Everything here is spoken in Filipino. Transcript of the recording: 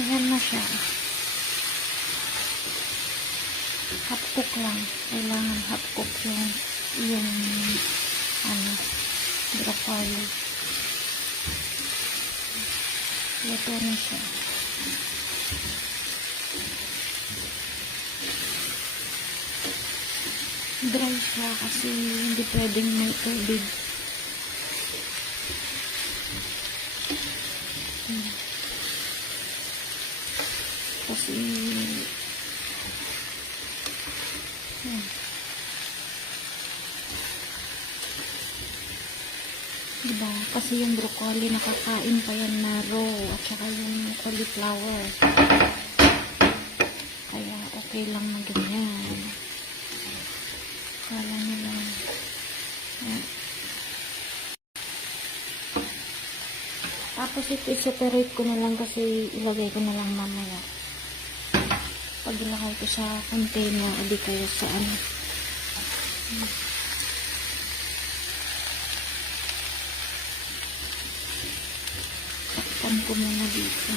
Ayan na siya. Half cook lang. Kailangan half cook yung broccoli. Luto na siya. Dry siya kasi hindi pwedeng may tubig. Kasi diba? Kasi yung broccoli nakakain pa yan na raw at saka yung cauliflower. Kaya okay lang na ganyan. Kala nila. Tapos ito i-separate ko na lang kasi ilagay ko na lang mamaya. Pag ilagay ko sa container o di kaya sa takpan ko muna dito.